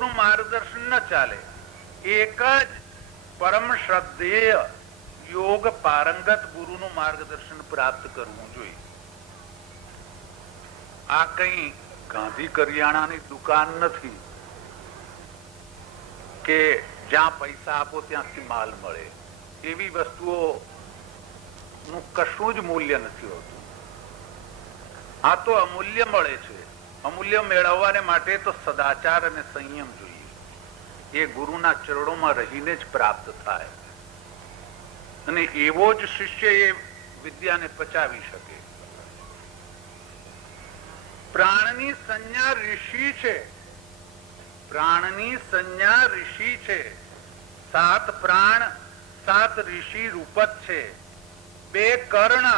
નું માર્ગદર્શન ન ચાલે. એક જ પરમ શ્રદ્ધેય યોગ પારંગત ગુરુનું માર્ગદર્શન પ્રાપ્ત કરવું જોઈએ. આ કઈ ગાંધી કરિયાણાની દુકાન નથી કે જ્યાં પૈસા આપો ત્યાંથી માલ મળે. એવી વસ્તુઓ નું કશું જ મૂલ્ય નથી હોતું. આ તો અમૂલ્ય મળે છે. અમૂલ્ય મેળવવાને માટે તો સદાચાર અને સંયમ જોઈએ. એ ગુરુના ચરણોમાં રહીને જ પ્રાપ્ત થાય. અને એવો જ શિષ્ય એ વિદ્યાને પચાવી શકે. પ્રાણની સંજ્ઞા ઋષિ છે. પ્રાણની સંજ્ઞા ઋષિ છે. 7 પ્રાણ 7 ઋષિ રૂપત છે. 2 કર્ણ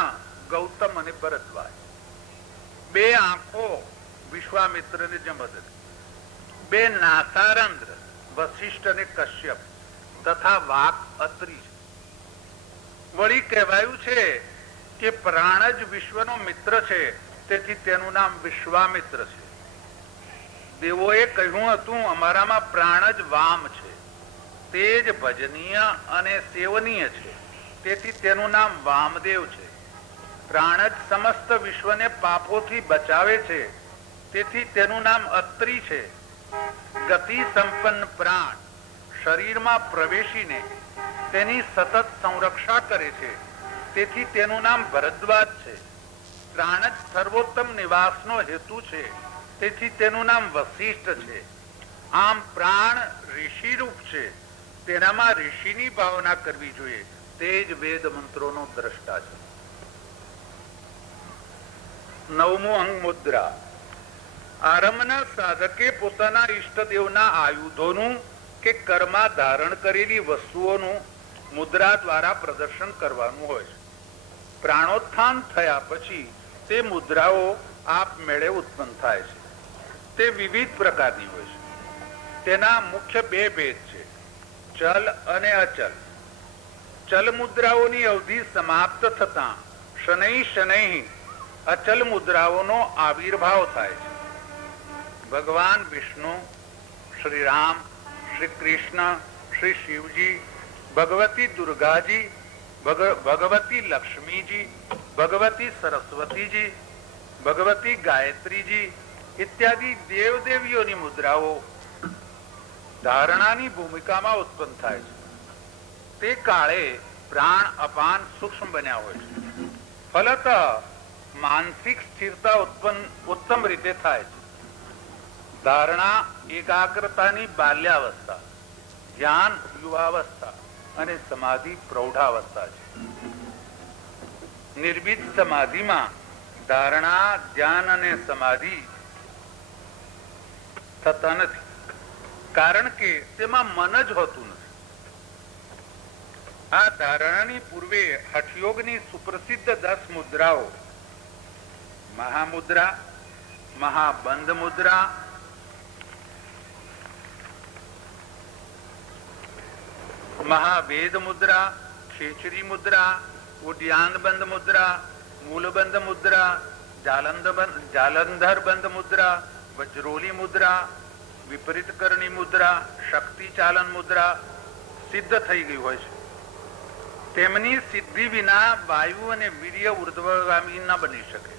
ગૌતમ અને ભરદ્વાજ, 2 આંખો વિશ્વામિત્ર અને જમદગ્નિ, 2 નાસારંધ્ર વશિષ્ઠ અને કશ્યપ તથા વાક અત્રિ. વળી કહેવાયું છે કે પ્રાણ જ વિશ્વનો મિત્ર છે, તેથી તેનું નામ વિશ્વામિત્ર છે. દેવોએ કહ્યું હતું અમારામાં પ્રાણ જ વામ છે, તે જ ભજનીય અને સેવનીય છે, તેથી તેનું નામ વામદેવ છે. પ્રાણ જ સમસ્ત વિશ્વને પાપોથી બચાવે છે, તેથી તેનું નામ અત્રિ છે. ગતિ સંપન્ન પ્રાણ શરીરમાં પ્રવેશીને તેની સતત સંરક્ષા કરે છે, તેથી તેનું નામ ભરદ્વાજ છે. પ્રાણ જ સર્વોત્તમ નિવાસનો હેતુ છે, તેથી તેનું નામ વશિષ્ઠ છે. આમ પ્રાણ ઋષિરૂપ છે, તેનામાં ઋષિની ભાવના કરવી જોઈએ. તે જ વેદ મંત્રોનો દ્રષ્ટા છે. 9મું અંગ મુદ્રા. આરંભના સાધકે પોતાના ઈષ્ટદેવના આયુધોનું કે કર્મા ધારણ કરેલી વસ્તુઓનું મુદ્રા દ્વારા પ્રદર્શન કરવાનું હોય છે. પ્રાણોત્થાન થયા પછી તે મુદ્રાઓ આપમેળે ઉત્પન્ન થાય છે. તે વિવિધ પ્રકારની હોય છે. તેના મુખ્ય 2 ભેદ છે, ચલ અને અચલ. ચલ મુદ્રાઓની અવધિ સમાપ્ત થતા શનૈ શનૈ અચલ મુદ્રાઓનો આવિર્ભાવ થાય છે. ભગવાન વિષ્ણુ, શ્રી રામ, શ્રી કૃષ્ણ, શ્રી શિવજી, ભગવતી દુર્ગાજી, ભગવતી લક્ષ્મીજી, ભગવતી સરસ્વતીજી, ભગવતી ગાયત્રીજી ઇત્યાદિ દેવદેવીઓની મુદ્રાઓ ધારણાની ભૂમિકામાં ઉત્પન્ન થાય છે. તે કાળે પ્રાણ અપાન સૂક્ષ્મ બન્યા હોય છે. ફલત માનસિક સ્થિરતા ઉત્તમ રીતે થાય છે. ધારણા એકાગ્રતાની બાલ્યાવસ્થા, ધ્યાન યુવાવસ્થા અને સમાધિ પ્રૌઢાવસ્થા છે. નિર્ભીત સમાધિમાં ધારણા, ધ્યાન અને સમાધિ થતા નથી, કારણ કે તેમાં મન જ હોતું નથી. આ ધારણાની પૂર્વે હઠયોગની સુપ્રસિદ્ધ 10 મુદ્રાઓ મહામુદ્રા, મહાબંધ મુદ્રા, મહાવેદ મુદ્રા, ખેચરી મુદ્રા, ઉડ્યાનબંધ મુદ્રા, મૂલબંધ મુદ્રા, જાલંધર બંધ મુદ્રા, વજ્રોલી મુદ્રા, વિપરીત કરણી મુદ્રા, શક્તિ ચાલન મુદ્રા સિદ્ધ થઈ ગઈ હોય છે. તેમની સિદ્ધિ વિના વાયુ અને વીર્ય ઉર્ધ્વગામી ન બની શકે.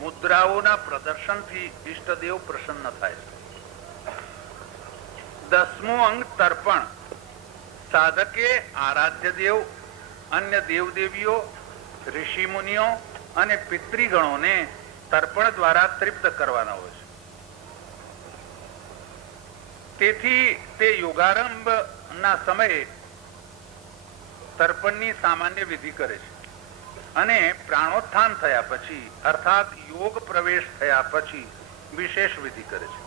મુદ્રાઓના પ્રદર્શનથી ઈષ્ટદેવ પ્રસન્ન થાય છે. 10મું અંગ તર્પણ. સાધકે આરાધ્ય દેવ, અન્ય દેવદેવીઓ, ઋષિ મુનિઓ અને પિતૃગણોને તર્પણ દ્વારા તૃપ્ત કરવાના હોય છે. તેથી તે યોગારંભ ના સમયે તર્પણની સામાન્ય વિધિ કરે છે અને પ્રાણોત્થાન થયા પછી અર્થાત યોગ પ્રવેશ થયા પછી વિશેષ વિધિ કરે છે.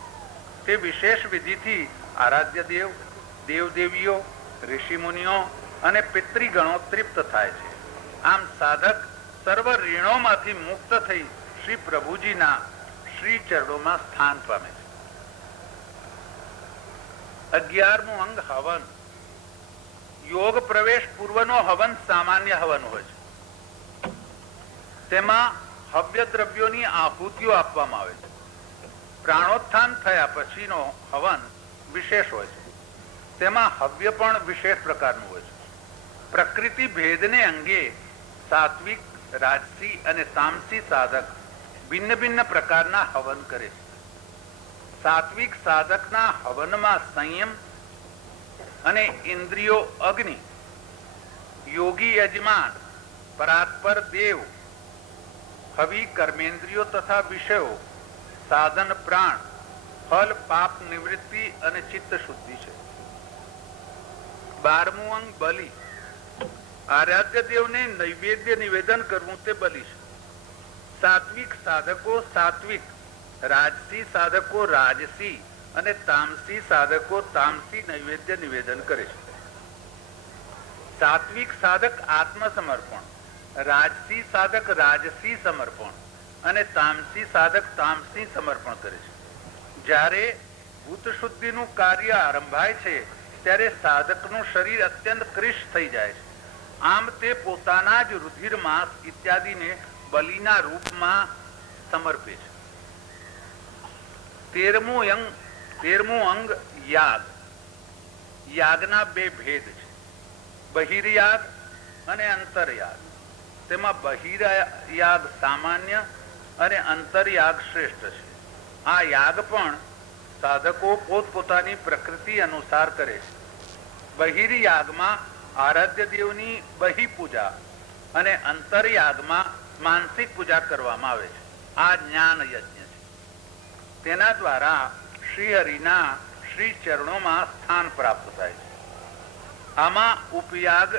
તે વિશેષ વિધિથી આરાધ્ય દેવ, દેવદેવીઓ, ઋષિમુનિઓ અને પિતૃગણો તૃપ્ત થાય છે. આમ સાધક સર્વ ઋણોમાંથી મુક્ત થઈ શ્રી પ્રભુજીના શ્રી ચરણોમાં સ્થાન પામે છે. 11મું અંગ હવન. યોગ પ્રવેશ પૂર્વનો હવન સામાન્ય હવન હોય છે. તેમાં હવ્ય દ્રવ્યોની આહુતિઓ આપવામાં આવે છે. પ્રાણોત્થાન થયા પછીનો હવન વિશેષ હોય છે. તેમાં હવ્ય પણ વિશેષ પ્રકારનું હોય છે. પ્રકૃતિ ભેદને અંગે સાત્વિક, રાજસી અને તામસી સાધક ભિન્ન ભિન્ન પ્રકારના હવન કરે છે. સાત્વિક સાધકના હવનમાં સંયમ અને ઇન્દ્રિયો અગ્નિ, યોગી યજમાન, પરાત્પર દેવ, હવિ કર્મેન્દ્રિયો તથા વિષયો, સાધન પ્રાણ, ફલ પાપ નિવૃત્તિ અને ચિત્ત શુદ્ધિ છે. 12મું અંગ બલિ. આરાધ્ય દેવને નૈવેદ્ય નિવેદન કરવું તે બલિ છે. સાત્વિક સાધકો સાત્વિક, રાજસી સાધકો રાજસી અને તામસી સાધકો તામસી નૈવેદ્ય નિવેદન કરે છે. સાત્વિક સાધક આત્મસમર્પણ, રાજસી સાધક રાજસી સમર્પણ અને તામસી સાધક તામસી સમર્પણ કરે છે. જ્યારે ભૂત શુદ્ધિનું કાર્ય આરંભાય છે ત્યારે સાધકનું શરીર અત્યંત ક્રિશ થઈ જાય છે. આમ તે પોતાના જ રુધિર માંસ ઇત્યાદિને બલિના રૂપમાં સમર્પે છે. 13મું અંગ યાગ. યાગના 2 ભેદ છે, બહિર્યાગ અને અંતરયાગ. તેમાં બહિર્યાગ સામાન્ય અને અંતરયાગ શ્રેષ્ઠ છે. આ યાગ પણ સાધકો પોતપોતાની પ્રકૃતિ અનુસાર કરે છે. બહિર્યાગમાં આરાધ્ય દેવની બહિ પૂજા અને અંતરયાગમાં માનસિક પૂજા કરવામાં આવે છે. આ જ્ઞાન યજ્ઞ છે. તેના દ્વારા શ્રી હરિના શ્રી ચરણોમાં સ્થાન પ્રાપ્ત થાય છે. આમાં ઉપયાગ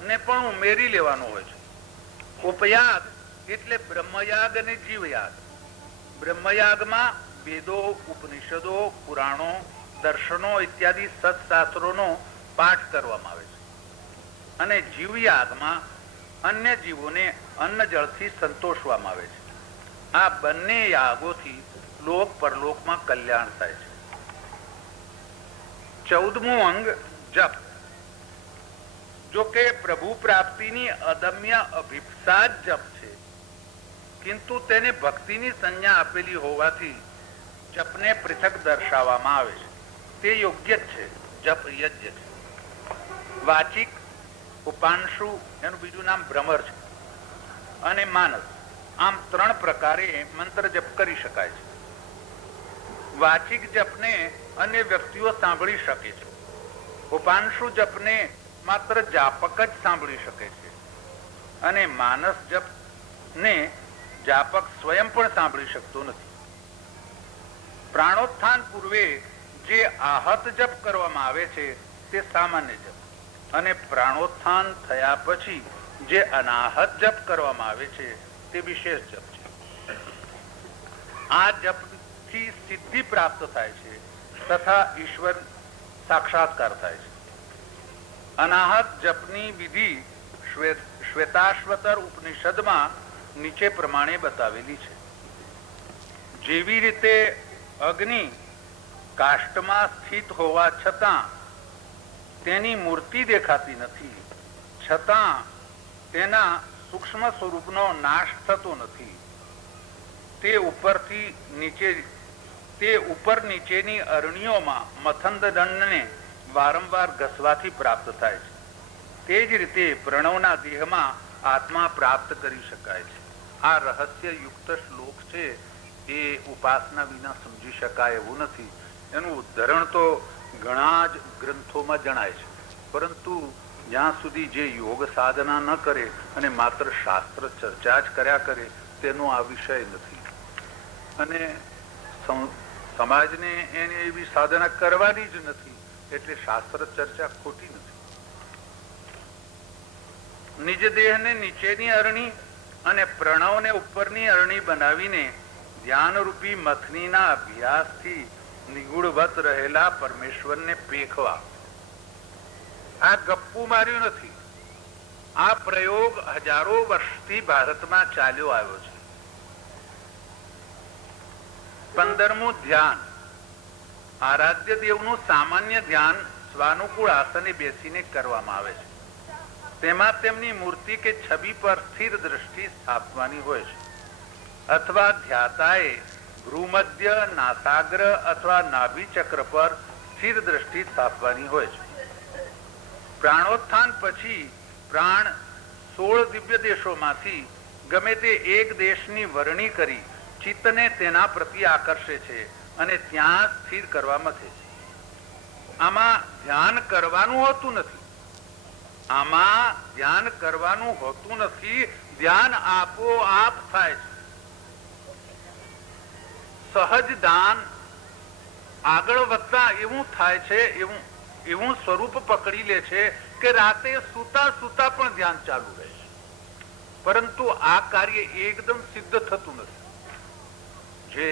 ને પણ ઉમેરી લેવાનો હોય છે. ઉપયાગ એટલે બ્રહ્મયાગ અને જીવયાગ. બ્રહ્મયાગમાં વેદો, ઉપનિષદો, પુરાણો, દર્શનો ઇત્યાદિ સત્શાસ્ત્રોનો પાઠ કરવામાં આવે છે. અને જીવયાગમાં અન્ય જીવોને અન્ન જળથી સંતોષવામાં આવે છે. આ બંને યાગોથી લોક પરલોકમાં કલ્યાણ થાય છે. 14મું અંગ જપ. જો કે પ્રભુ પ્રાપ્તિની અદમ્ય અભિપ્સા જ જપ છે, કિંતુ તેને ભક્તિની સંજ્ઞા આપેલી હોવાથી જપને પૃથક દર્શાવવામાં આવે છે. તે યોગ્ય જ છે. જપ યજ્ઞ છે. વાચિક, ઉપાંશુ, એનું બીજું નામ ભ્રમર છે, અને માનસ, આમ 3 પ્રકારે મંત્ર જપ કરી શકાય છે. વાચિક જપને અન્ય વ્યક્તિઓ સાંભળી શકે છે. ઉપાંશુ જપને માત્ર જાપક જ સાંભળી શકે છે. અને માનસ જપને જાપક સ્વયં પણ સાંભળી શકતો નથી. પ્રાણોત્થાન પૂર્વે જે આહત જપ કરવામાં આવે છે તે સામાન્ય જપ, અને પ્રાણોત્થાન થયા પછી જે અનાહત જપ કરવામાં આવે છે તે વિશેષ જપ છે. આ જપથી સિદ્ધિ પ્રાપ્ત થાય છે તથા ઈશ્વર સાક્ષાત્કાર થાય છે. અનાહત જપની વિધિ શ્વેતાશ્વતર ઉપનિષદમાં નીચે પ્રમાણે બતાવેલી છે. જેવી રીતે અગ્નિ કાષ્ટમાં સ્થિત હોવા છતાં તેની મૂર્તિ દેખાતી નથી, છતાં તેના સૂક્ષ્મ સ્વરૂપનો નાશ થતો નથી. તે ઉપર નીચેની અરણીઓમાં મથંદ દંડને વારંવાર ઘસવાથી પ્રાપ્ત થાય છે. તે જ રીતે પ્રણવના દેહમાં આત્મા પ્રાપ્ત કરી શકાય છે. આ રહસ્ય યુક્ત શ્લોક છે એ ઉપાસના વિના સમજી શકાય એવું નથી. એનું ઉદાહરણ તો ઘણા જ ગ્રંથોમાં જણાય છે, પરંતુ જ્યાં સુધી જે યોગ સાધના ન કરે અને માત્ર શાસ્ત્ર ચર્ચા જ કર્યા કરે તેનો આ વિષય નથી. અને સમાજને એને એવી સાધના કરવાની જ નથી, એટલે શાસ્ત્ર ચર્ચા ખોટી નથી. નિજ દેહને નીચેની અરણી અને પ્રણવને ઉપરની અરણી બનાવીને ધ્યાનરૂપી મથનીના અભ્યાસથી નિગુણવત રહેલા પરમેશ્વરને પેખવા. આ ગપ્પુ માર્યું નથી. આ પ્રયોગ હજારો વર્ષથી ભારતમાં ચાલ્યો આવ્યો છે. 15મું ધ્યાન. આરાધ્ય દેવનું સામાન્ય ધ્યાન સ્વાનુકૂળ આસને બેસીને કરવામાં આવે છે. તેમાં તેમની મૂર્તિ કે છબી પર સ્થિર દ્રષ્ટિ સ્થાપવાની હોય છે, અથવા ધ્યાતાએ ભ્રૂમધ્ય, નાસાગ્ર અથવા નાભિ ચક્ર પર સ્થિર દ્રષ્ટિ સ્થાપવાની હોય છે. પ્રાણોત્થાન પછી પ્રાણ 16 દિવ્ય દેશોમાંથી ગમે તે એક દેશની વરણી કરી ચિત્તને તેના પ્રતિ આકર્ષે છે અને ત્યાં સ્થિર કરવા મથે છે. આમાં ધ્યાન કરવાનું હોતું નથી. ધ્યાન આપોઆપ થાય છે. સહજ દાન આગળ વધતા એવું થાય છે, એવું સ્વરૂપ પકડી લે છે કે રાતે સૂતા સૂતા પણ ધ્યાન ચાલુ રહે છે. પરંતુ આ કાર્ય એકદમ સિદ્ધ થતું નથી. જે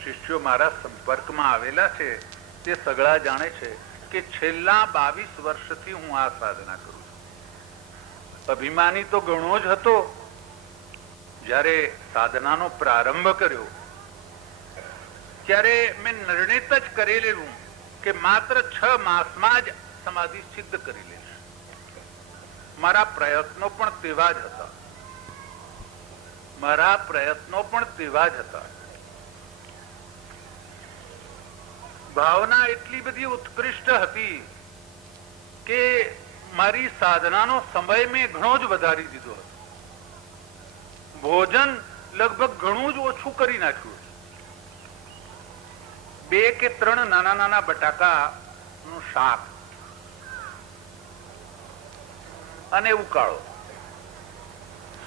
શિષ્યો મારા સંપર્કમાં આવેલા છે તે સગળા જાણે છે કે છેલ્લા 22 વર્ષથી હું આ સાધના કરું છું. અભિમાની તો ઘણો જ હતો. જ્યારે સાધનાનો પ્રારંભ કર્યો ત્યારે મેં નિર્ણિત જ કરેલું કે માત્ર 6 માસમાં જ સમાધિ સિદ્ધ કરી લઈશ. મારા પ્રયત્નો પણ તેવા જ હતા. ભાવના એટલી બધી ઉત્કૃષ્ટ હતી કે મારી સાધનાનો સમય મેં ઘણો જ વધારી દીધો હતો. ભોજન લગભગ ઘણું જ ઓછું કરી નાખ્યું. 2 કે 3 નાના નાના બટાકાનું શાક અને ઉકાળો,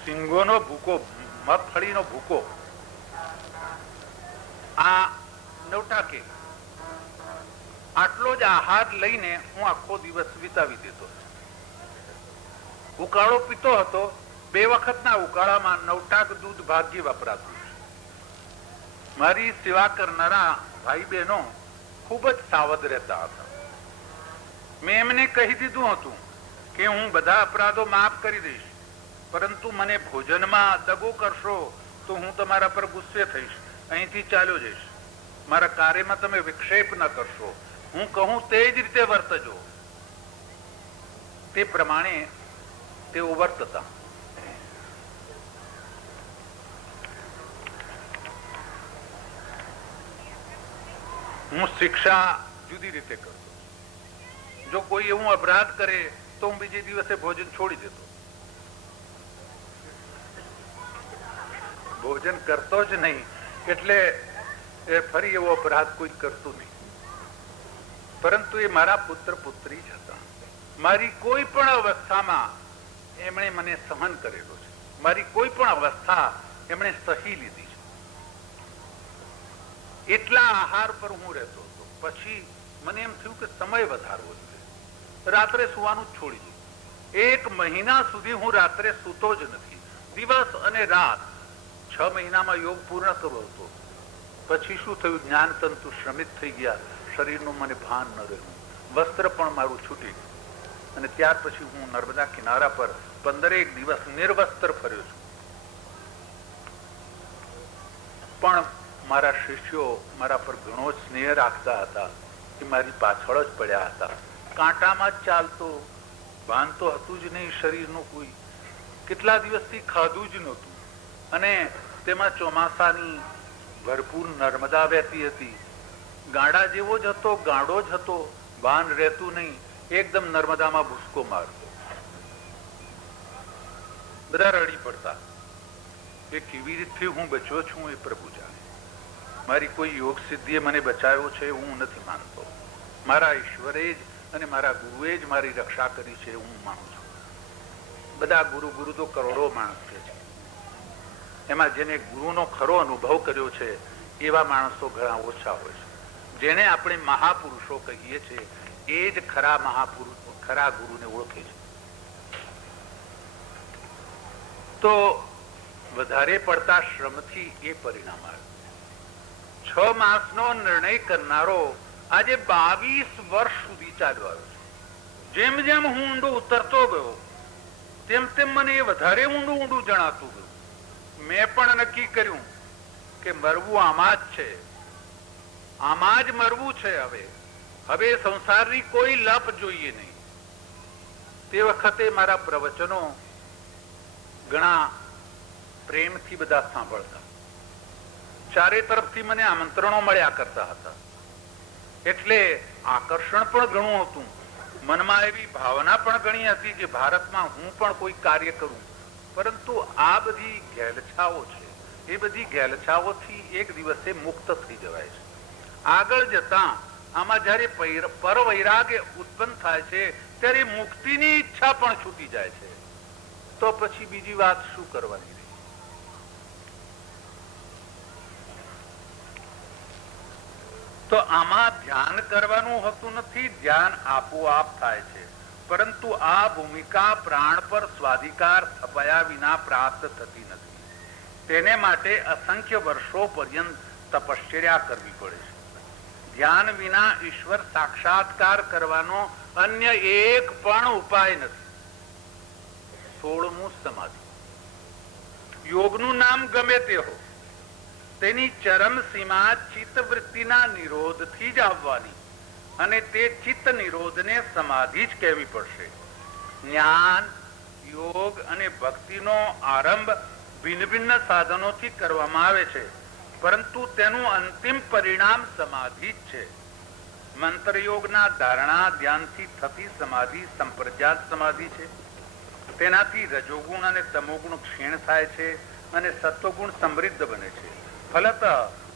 સિંગોનો ભૂકો, મગફળીનો ભૂકો, આ 9 ટાકે આટલો જ આહાર લઈને હું આખો દિવસ વિતાવી દેતો. ઉકાળો પીતો હતો. 2 વખતના ઉકાળામાં 9 ટાક દૂધ ભાગ્ય વપરાતું. મારી સેવા કરનારા ભાઈ બહેનો ખૂબ જ સાવધ રહેતા હતા. મેં એમને કહી દીધું હતું કે હું બધા અપરાધો માફ કરી દઈશ, પરંતુ મને ભોજનમાં દગો કરશો તો હું તમારા પર ગુસ્સે થઈશ, અહીંથી ચાલ્યો જઈશ. મારા કાર્યમાં તમે વિક્ષેપ ન કરશો, હું કહું તે જ રીતે વર્તજો. તે પ્રમાણે તેઓ વર્તતા. હું શિક્ષા જુદી રીતે કરતો. જો કોઈ એવું અપરાધ કરે તો હું બીજે દિવસે ભોજન છોડી દેતો. ભોજન કરતો જ નહીં એટલે ફરી એવો અપરાધ કોઈ કરતું નહીં. પરંતુ એ મારા પુત્ર પુત્રી જ હતા. મારી કોઈ પણ અવસ્થામાં એમણે મને સહન કરેલો છે. મારી કોઈ પણ અવસ્થા એમણે સહી લીધી છે. એટલા આહાર પર હું રહેતો હતો. પછી મને એમ થયું કે સમય વધારવો જોઈએ. રાત્રે સુવાનું જ છોડી દીધું. 1 મહિના સુધી હું રાત્રે સૂતો જ નથી. દિવસ અને રાત 6 મહિનામાં યોગ પૂર્ણ કરવો હતો. પછી શું થયું? જ્ઞાન તંતુ શ્રમિત થઈ ગયા. શરીરનું મને ભાન ન રહ્યું. વસ્ત્ર પણ મારું છૂટી ગયું. અને ત્યાર પછી હું નર્મદા કિનારા પર 15 દિવસ નિર્વસ્ત્ર ફર્યો છું. પણ મારા શિષ્યો મારા પર ઘણો સ્નેહ રાખતા હતા. એ મારી પાછળ જ પડ્યા હતા. કાંટામાં જ ચાલતો, ભાન તો હતું જ નહીં શરીરનું કોઈ. કેટલા દિવસથી ખાધું જ નહોતું. અને તેમાં ચોમાસાની ભરપૂર નર્મદા વહેતી હતી. ગાડા જેવો જ હતો, ગાડો જ હતો. ભાન રહેતું નહીં. એકદમ નર્મદામાં ભૂસકો મારતો. બધા રડી પડતા. એ કેવી રીતથી હું બચ્યો છું એ પ્રભુ જાણે. મારી કોઈ યોગ સિદ્ધિએ મને બચાવ્યો છે હું નથી માનતો. મારા ઈશ્વરે જ અને મારા ગુરુએ જ મારી રક્ષા કરી છે હું માનું છું. બધા ગુરુ ગુરુ તો કરોડો માણસ છે. એમાં જેને ગુરુનો ખરો અનુભવ કર્યો છે એવા માણસો ઘણા ઓછા હોય છે. જેને આપણે મહાપુરુષો કહીએ છીએ એ જ ખરા મહાપુરુષ, ખરા ગુરુને ઓળખે છે. તો વધારે પડતા શ્રમથી એ પરિણામ આવે. 6 માસનો નિર્ણય કરનારો આજે 22 વર્ષ સુધી ચાલ્યો આવ્યો છે. જેમ જેમ હું ઊંડો ઉતરતો ગયો તેમ તેમ મને એ વધારે ઊંડું જણાતું ગયું. મેં પણ નક્કી કર્યું કે મરવું આમાં જ છે. આમાં જ મરવું છે. હવે સંસારની કોઈ લપ જોઈએ નહીં. તે વખતે મારા પ્રવચનો ઘણા પ્રેમથી બધા સાંભળતા. ચારે તરફથી મને આમંત્રણો મળ્યા કરતા હતા. એટલે આકર્ષણ પણ ઘણું હતું, મનમાં એવી ભાવના પણ ઘણી હતી કે ભારતમાં હું પણ કોઈ કાર્ય કરું. પરંતુ આ બધી ઘેલછાઓ છે, એ બધી ઘેલછાઓથી એક દિવસે મુક્ત થઈ જવાય છે. આગળ જતા આમાં જયારે પર વૈરાગ્ય ઉત્પન્ન થાય છે ત્યારે મુક્તિની ઈચ્છા પણ છૂટી જાય છે. તો પછી બીજી વાત શું કરવાની રહી? તો આમાં ધ્યાન કરવાનું હોતું નથી, ધ્યાન આપોઆપ થાય છે. પરંતુ આ ભૂમિકા પ્રાણ પર સ્વાધિકાર થપાયા વિના પ્રાપ્ત થતી નથી. તેને માટે અસંખ્ય વર્ષો પર્યંત તપશ્ચર્યા કરવી પડે છે. ધ્યાન વિના ઈશ્વર સાક્ષાત્કાર કરવાનો અન્ય એક પણ ઉપાય નથી. 16મું સમાધિ. યોગનું નામ ગમે તે હો, તેની ચરમ સીમા ચિત્તવૃત્તિના નિરોધથી જ આવવાની, અને તે ચિત્ત નિરોધને સમાધિ જ કહેવી પડશે. જ્ઞાન, યોગ અને ભક્તિનો આરંભ ભિન્ન ભિન્ન સાધનોથી કરવામાં આવે છે, પરંતુ તેનું અંતિમ પરિણામ સમાધિ જ છે. મંત્રયોગના ધારણા ધ્યાનથી થતી સમાધિ સંપ્રજ્ઞાત સમાધિ છે. તેનાથી રજોગુણ અને તમોગુણ ક્ષીણ થાય છે અને સત્વગુણ સમૃદ્ધ બને છે. ફલત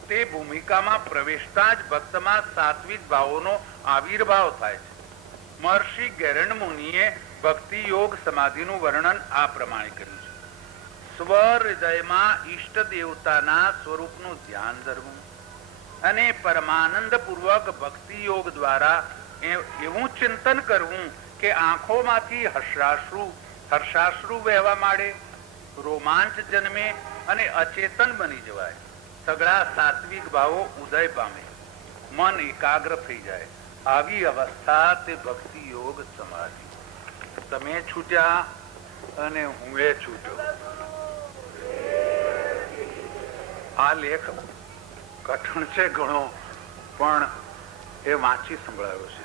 તે ભૂમિકામાં પ્રવેશતા જ ભક્તમાં સાત્વિક ભાવોનો આવિર્ભાવ થાય છે. મહર્ષિ ગેરંડ મુનિએ ભક્તિ યોગ સમાધિનું વર્ણન આ પ્રમાણે કર્યું છે. સ્વ હૃદયમાં ઈષ્ટ દેવતાના સ્વરૂપનું ધ્યાન ધરવું અને પરમાનંદ પૂર્વક ભક્તિ યોગ દ્વારા એવું ચિંતન કરવું કે આંખોમાંથી હર્ષાશ્રુ વહેવા માંડે, રોમાંચ જન્મે અને અચેતન બની જવાય. સગળા સાત્વિક ભાવો ઉદય પામે, મન એકાગ્ર થઈ જાય. આવી અવસ્થા તે ભક્તિ યોગ સમાધિ. તમે છૂટ્યા અને હું એ છૂટ્યો. આ લેખ કઠણ છે ઘણો, પણ એ વાંચી સંભળાયો છે.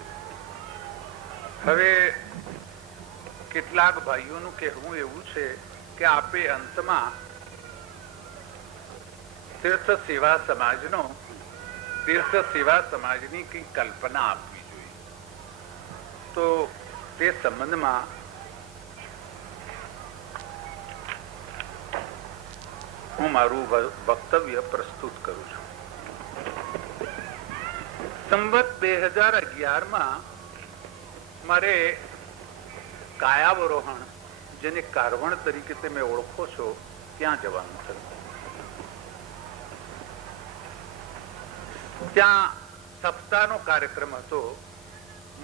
હવે કેટલાક ભાઈઓનું કહેવું એવું છે કે આપે અંતમાં તીર્થ સેવા સમાજની કઈ કલ્પના આપવી જોઈએ. તો તે સંબંધમાં હું મારું વક્તવ્ય પ્રસ્તુત કરું છું. સંવત 2011માં મારે કાયાવરોહણ, જેને કારવણ તરીકે તમે ઓળખો છો, ત્યાં જવાનું થયું. ત્યાં સપ્તાહનો કાર્યક્રમ હતો.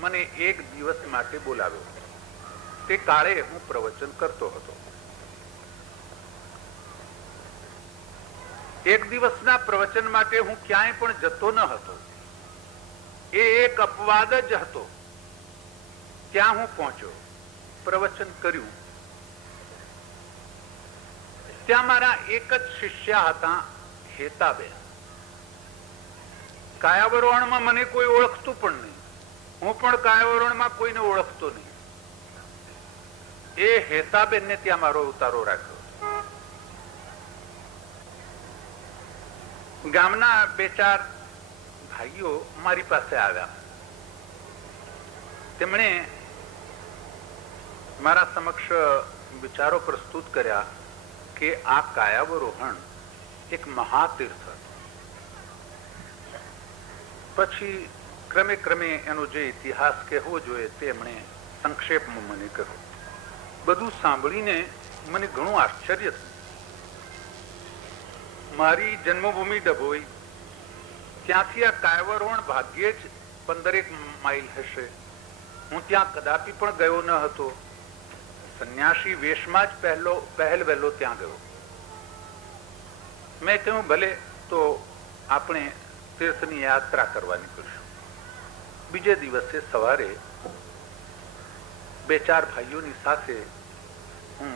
મને એક દિવસ માટે બોલાવ્યો. તે કાળે હું પ્રવચન કરતો હતો. એક દિવસના પ્રવચન માટે હું ક્યાંય પણ જતો ન હતો. એ એક અપવાદ જ હતો. ત્યાં હું પહોંચ્યો, પ્રવચન કર્યું. ત્યાં મારા એક જ શિષ્ય હતા, હેતાબેન. કાયાવરોહણમાં મને કોઈ ઓળખતું પણ નહીં, હું પણ કાયાવરોહણમાં કોઈને ઓળખતો નહીં. એ હેતાબેનને ત્યાં મારો ઉતારો રાખ્યો. ગામના 2-4 ભાઈઓ મારી પાસે આવ્યા. તેમણે મારા સમક્ષ વિચારો પ્રસ્તુત કર્યા કે આ કાયાવરોહણ એક મહાતીર્થ. પછી ક્રમે ક્રમે એનો જે ઇતિહાસ કહેવો જોઈએ તે એમણે સંક્ષેપમાં મને કહ્યું. બધું સાંભળીને મને ઘણું આશ્ચર્ય થયું. મારી જન્મભૂમિ ડભોઈ, ત્યાંથી આ કાયાવરોહણ ભાગ્યે જ 15 માઇલ હશે. હું ત્યાં કદાપી પણ ગયો ન હતો. સંન્યાસી વેશમાં જ પહેલ વહેલો ત્યાં ગયો. મેં કહ્યું ભલે, તો આપણે તીર્થની યાત્રા કરવા નીકળશું. બીજે દિવસે સવારે 2-4 ભાઈઓની સાથે હું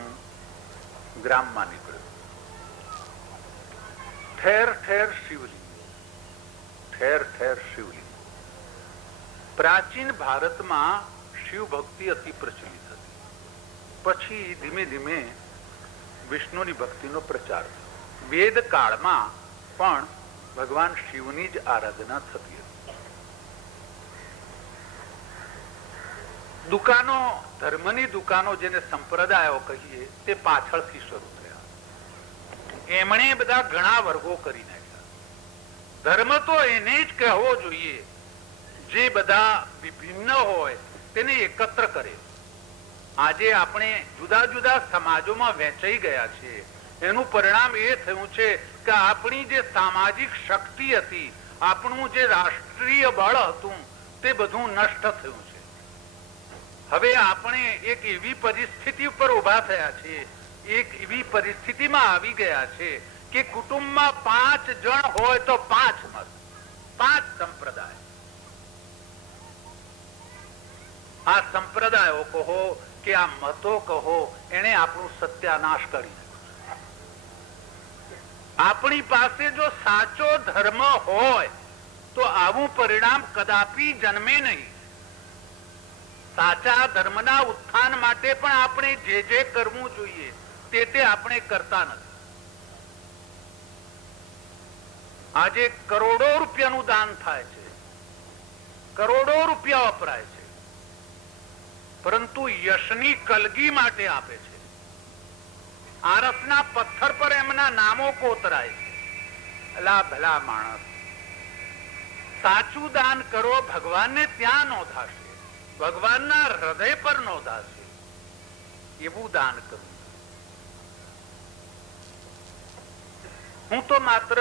ગ્રામમાં નીકળ્યો. ઠેર ઠેર શિવલિંગ, ઠેર ઠેર શિવલિંગ. પ્રાચીન ભારતમાં શિવ ભક્તિ અતિ પ્રચલિત હતી. પછી ધીમે ધીમે વિષ્ણુની ભક્તિનો પ્રચાર. વેદ કાળમાં પણ ભગવાન શિવની જ આરાધના થતી હતી. દુકાનો, ધર્મની દુકાનો જેને સંપ્રદાયો કહીએ, તે પાછળથી શરૂ થયા. એમણે બધા ઘણા વર્ગો કરી નાખ્યા. ધર્મ તો એને જ કહેવો જોઈએ જે બધા વિભિન્ન હોય તેને એકત્ર કરે. આજે આપણે જુદા જુદા સમાજોમાં વહેંચાઈ ગયા છીએ. એનું પરિણામ એ થયું છે કે આપણી જે સામાજિક શક્તિ હતી, આપણું જે રાષ્ટ્રીય બળ હતું, તે બધું નષ્ટ થયું છે. હવે આપણે એક એવી પરિસ્થિતિ ઉપર ઉભા થયા છીએ, એક એવી પરિસ્થિતિમાં આવી ગયા છે કે કુટુંબમાં 5 જણ હોય તો 5 મત, 5 સંપ્રદાય. આ સંપ્રદાયો કહો કે આ મતો કહો, એને આપણું સત્યાનાશ કરી નાખ્યું. આપણી પાસે જો સાચો ધર્મ હોય તો આવું પરિણામ કદાપી જન્મે નહીં. સાચા ધર્મના ઉત્થાન માટે પણ આપણે જે જે કરવું જોઈએ તે આપણે કરતા નથી. આજે કરોડો રૂપિયાનું દાન થાય છે, કરોડો રૂપિયા વપરાય છે, પરંતુ યશની કલગી માટે આપે છે. આરસના પથ્થર પર એમના નામો કોતરાય છે. અલા ભલા માણસ, સાચું દાન કરો, ભગવાનને ત્યાં નોંધાશે, ભગવાનના હૃદય પર નોંધાશે. એવું દાન કરવું. હું તો માત્ર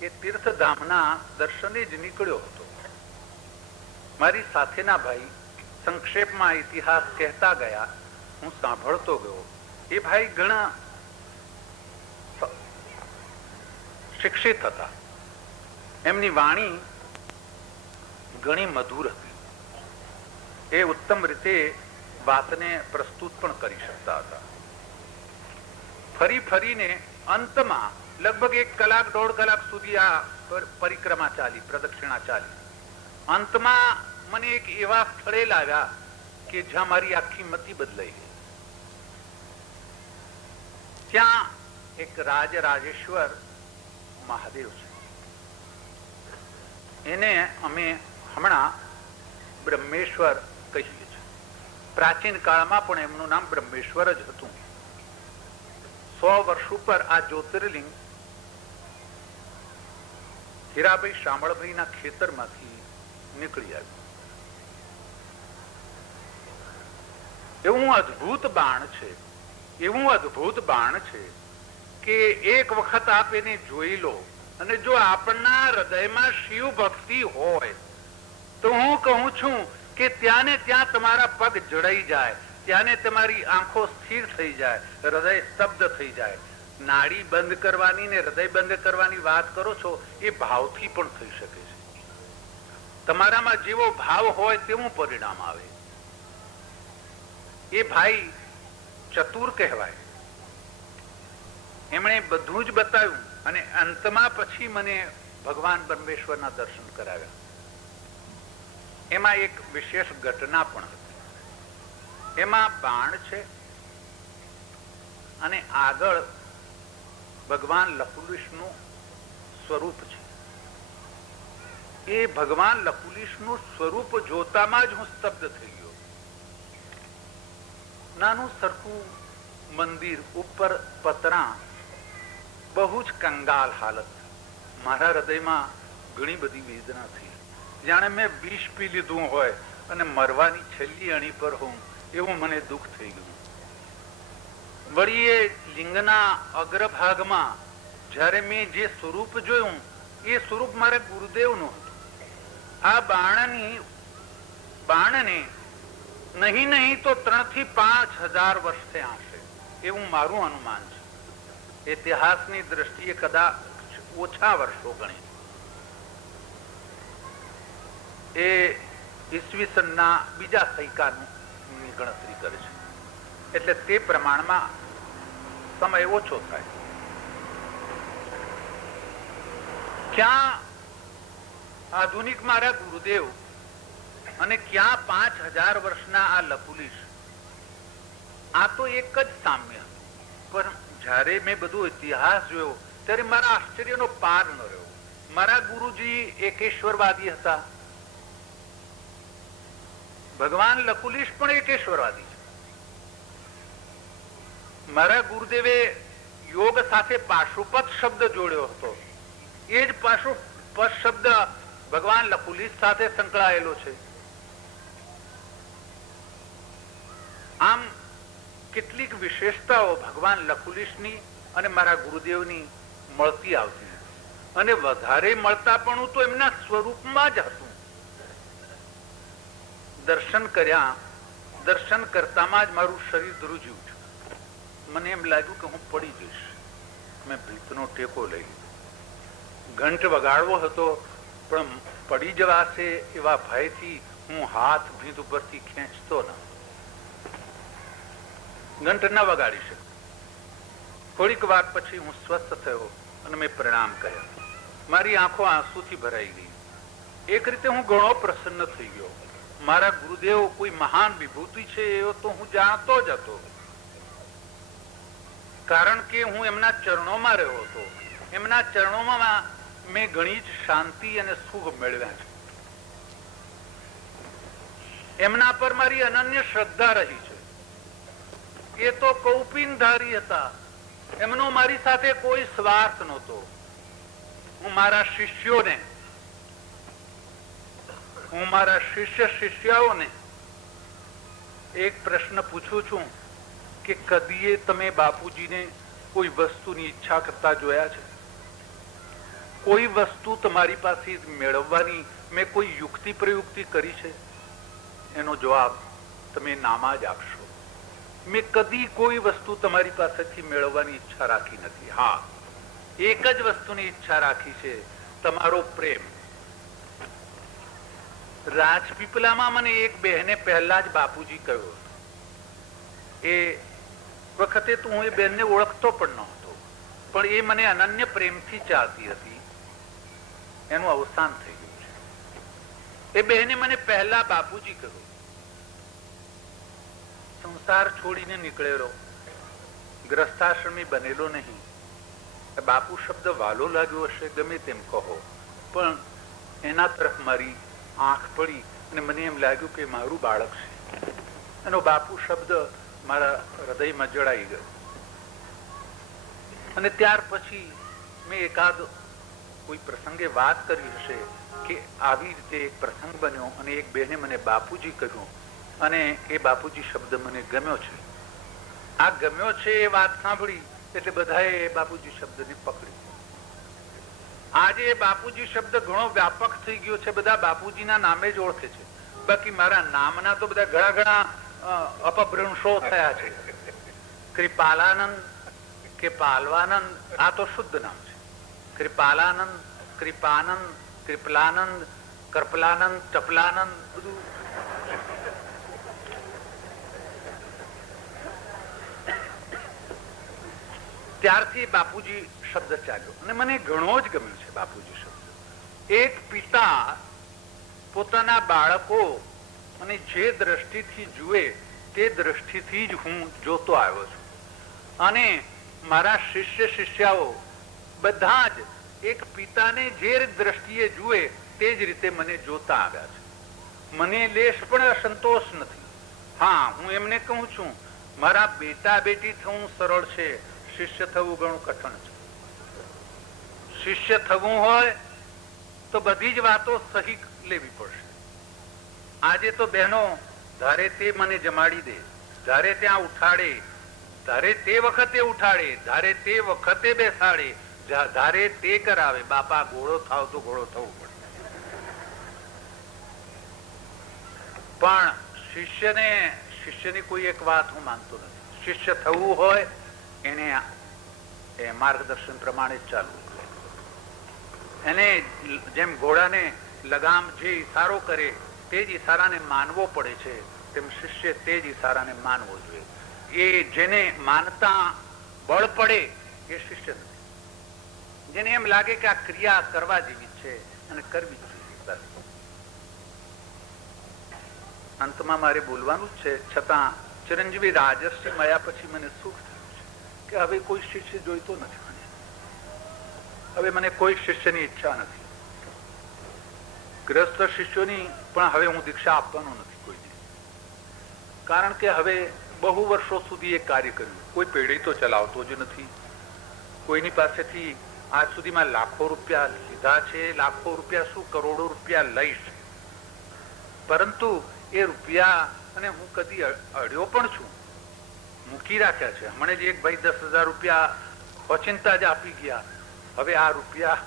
એ તીર્થધામના દર્શને જ નીકળ્યો હતો. મારી સાથેના ભાઈ સંક્ષેપમાં ઇતિહાસ કહેતા ગયા, હું સાંભળતો ગયો. એ ભાઈ ઘણા શિક્ષિત હતા. એમની વાણી ઘણી મધુર હતી. એ ઉત્તમ રીતે વાતને પ્રસ્તુત પણ કરી શકતા હતા. ફરી ફરીને અંતમાં લગભગ 1 કલાક 1.5 કલાક સુધી આ પરિક્રમા ચાલી, પ્રદક્ષિણા ચાલી. અંતમાં મને એક એવા સ્થળે લાવ્યા કે જ્યાં મારી આખી મતિ બદલાઈ ગઈ. ત્યાં એક રાજરાજેશ્વર મહાદેવ છે. એને અમે હમણાં બ્રહ્મેશ્વર કહીએ છીએ. પ્રાચીન કાળમાં પણ એમનું નામ બ્રહ્મેશ્વર જ હતું. 100 વર્ષ ઉપર આ જ્યોતિર્લિંગ હીરાભાઈ શામળભાઈના ખેતરમાંથી નીકળી આવ્યું. એવું અદભુત બાણ છે, એવું અદભુત બાણ છે કે એક વખત આપ એને જોઈ લો, અને જો આપણા હૃદયમાં શિવ ભક્તિ હોય તો હું કહું છું કે ત્યાં ને ત્યાં તમારા પગ જડાઈ જાય, ત્યાંને તમારી આંખો સ્થિર થઈ જાય, હૃદય સ્તબ્ધ થઈ જાય. નાડી બંધ કરવાની ને હૃદય બંધ કરવાની વાત કરો છો, એ ભાવથી પણ થઈ શકે છે. તમારામાં જેવો ભાવ હોય તેવું પરિણામ આવે. એ ભાઈ ચતુર કહેવાય. એમણે બધું જ બતાવ્યું અને અંતમાં પછી મને ભગવાન બ્રહ્મેશ્વરના દર્શન કરાવ્યા. એમાં એક વિશેષ ઘટના પણ હતી. એમાં બાણ છે અને આગળ ભગવાન લકુલિશનું સ્વરૂપ છે. એ ભગવાન લકુલિશનું સ્વરૂપ જોતામાં જ હું સ્તબ્ધ થઈ ગયો. નાનું સરખું મંદિર, ઉપર પતરા, બહુ જ કંગાલ હાલત. મારા હૃદયમાં ઘણી બધી વેદના થઈ, જાણે મેં વિષ પી લીધું હોય અને મરવાની છેલ્લી અણી પર હોઉં એવું મને દુઃખ થઈ ગયું. વળી એ લિંગના અગ્રભાગમાં જ્યારે મેં જે સ્વરૂપ જોયું, એ સ્વરૂપ મારા ગુરુદેવનું હતું. આ બાણને નહીં તો 3 થી 5 હજાર વર્ષ થયા હશે એવું મારું અનુમાન છે. ઇતિહાસની દ્રષ્ટિએ કદાચ ઓછા વર્ષો ગણે. એ ઈસવીસનના બીજા સૈકાની ગણતરી કરે છે, એટલે તે પ્રમાણમાં સમય ઓછો થાય. ક્યાં આધુનિક મારા ગુરુદેવ અને ક્યાં 5000 વર્ષના આ લકુલિશ. આ તો એક જ સામ્ય. પણ જયારે મેં બધો ઇતિહાસ જોયો ત્યારે મારા આશ્ચર્યનો પાર ન રહ્યો. મારા ગુરુજી એકેશ્વરવાદી હતા. ભગવાન લકુલીશ પણ એકેશ્વરવાદી છે. મારા ગુરુદેવે યોગ સાથે પાશુપત શબ્દ જોડ્યો હતો. એ જ પાશુપત શબ્દ ભગવાન લકુલીશ સાથે સંકળાયેલો છે. આમ કેટલીક વિશેષતાઓ ભગવાન લકુલીશની અને મારા ગુરુદેવની મળતી આવતી, અને વધારે મળતા પણ તો એમના સ્વરૂપમાં જ હતું. દર્શન કર્યા, દર્શન કરતામાં જ મારું શરીર ધ્રુજ્યું છે. મને એમ લાગ્યું કે હું પડી જઈશ. મેં ભીતનો ટેકો લઈ લીધો. ઘંટ વગાડવો હતો, પણ પડી જવાશે એવા ભયથી હું હાથ ભીત ઉપરથી ખેંચતો ન. ઘંટ ન વગાડી શક્યો. થોડીક વાર પછી હું સ્વસ્થ થયો અને મેં પ્રણામ કર્યા. મારી આંખો આંસુથી ભરાઈ ગઈ. એક રીતે હું ઘણો પ્રસન્ન થઈ ગયો. મારા ગુરુદેવ કોઈ મહાન વિભૂતિ છે એવો તો હું જાણતો જ હતો, કારણ કે હું એમના ચરણોમાં રહ્યો હતો. એમના ચરણોમાં મેં ઘણી જ શાંતિ અને સુખ મેળવ્યા છે. એમના પર મારી અનન્ય શ્રદ્ધા રહી છે. એ તો કૌપિનધારી હતા. એમનો મારી સાથે કોઈ સ્વાર્થ નહોતો. હું મારા શિષ્યોને એક પ્રશ્ન પૂછું છું કે કદીએ તમે બાપુજીને કોઈ વસ્તુની ઈચ્છા કરતા જોયા છે? કોઈ વસ્તુ તમારી પાસે મેળવવાની મેં કોઈ યુક્તિ પ્રયુક્તિ કરી છે? એનો જવાબ તમે નામાં જ આપશો. મેં કદી કોઈ વસ્તુ તમારી પાસેથી મેળવવાની ઈચ્છા રાખી નથી. હા, એક જ વસ્તુની ઈચ્છા રાખી છે, તમારો પ્રેમ. રાજપીપલામાં મને એક બહેને પહેલા જ બાપુજી કહ્યું. એ વખતે તો હું એ બહેનને ઓળખતો પણ નહોતો, પણ એ મને અનન્ય પ્રેમથી ચાલતી હતી. એનું અવસાન થઈ ગયું છે. એ બહેને મને પહેલા બાપુજી કહ્યું. સંસાર છોડીને નીકળેલો, ગ્રસ્તાશ્રમી બનેલો નહીં. બાપુ શબ્દ વાલો લાગ્યો હશે, ગમે તેમ કહો, પણ એના તરફ મારી આંખ પડી અને મને એમ લાગ્યું કે મારું બાળક છે. એનો બાપુ શબ્દ મારા હૃદયમાં જડાઈ ગયો. અને ત્યાર પછી મેં એકાદ કોઈ પ્રસંગે વાત કરી હશે કે આવી રીતે એક પ્રસંગ બન્યો અને એક બહેને મને બાપુજી કહ્યું, અને એ બાપુજી શબ્દ મને ગમ્યો છે. આ ગમ્યો છે એ વાત સાંભળી એટલે બધાએ એ બાપુજી શબ્દને પકડી. આજે એ બાપુજી શબ્દ ઘણો વ્યાપક થઈ ગયો છે. બધા બાપુજીના નામે જ ઓળખે છે. બાકી મારા નામના તો બધા ઘણા ઘણા અપભ્રંશો થયા છે. કૃપાલાનંદ કે પાલવાનંદ, આ તો શુદ્ધ નામ છે. કૃપાલાનંદ, કૃપાનંદ, કૃપલાનંદ, કર્પલાનંદ, ટપલાનંદ, બધું. ત્યારથી બાપુજી શબ્દ ચાલ્યો અને મને ઘણો જ ગમ્યો છે બાપુજી શબ્દ. એક પિતા પોતાના બાળકો અને જે દ્રષ્ટિથી જુએ તે દ્રષ્ટિથી જ હું જોતો આવ્યો છું. અને મારા શિષ્યાઓ બધા જ એક પિતાને જે દ્રષ્ટિએ જુએ તે જ રીતે મને જોતા આવ્યા છે. મને લેશ પણ અસંતોષ નથી. હા, હું એમને કહું છું, મારા બેટા બેટી થવું સરળ છે, શિષ્ય થવું ઘણું કઠણ છે. શિષ્ય થવું હોય તો બધી જ વાતો સહી લેવી પડશે. આજે તો બહેનો ધારે તે મને જમાડી દે, ધારે ત્યાં ઉઠાડે, ધારે તે વખતે ઉઠાડે, ધારે તે વખતે બેસાડે, ધારે તે કરાવે. બાપા ઘોડો થાવ તો ઘોડો થવું પડે. પણ શિષ્યની કોઈ એક વાત હું માનતો નથી. શિષ્ય થવું હોય એને એ માર્ગદર્શન પ્રમાણે ચાલવું. એને જેમ ઘોડાને લગામ જે ઈશારો કરે તે જ ઈશારાને માનવો પડે છે, તેમ શિષ્ય તે જ ઈશારાને માનવો જોઈએ. એ જેને માનતા બળ પડે એ શિષ્ય નથી. જેને એમ લાગે કે આ ક્રિયા કરવા જેવી છે અને કરવી જોઈએ. અંતમાં મારે બોલવાનું જ છે, છતાં ચિરંજીવી રાજર્ષિ મળ્યા પછી મને સુખ થયું છે કે હવે કોઈ શિષ્ય જોઈતો નથી. હવે મને કોઈ શિષ્યની ઈચ્છા નથી. ગ્રસ્ત શિષ્યોની પણ હવે હું દીક્ષા આપવાનો નથી કોઈને. કારણ કે હવે બહુ વર્ષો સુધી એ કાર્ય કર્યું. કોઈ પેઢી તો ચલાવતો જ નથી. કોઈની પાસેથી આજ સુધીમાં લાખો રૂપિયા લીધા છે, લાખો રૂપિયા શું કરોડો રૂપિયા લઈશ, પરંતુ એ રૂપિયા અને હું કદી અડ્યો પણ છું, મૂકી રાખ્યા છે. હમણાં જ એક ભાઈ 10,000 રૂપિયા ઓચિંતા જ આપી ગયા. હવે આ રૂપિયા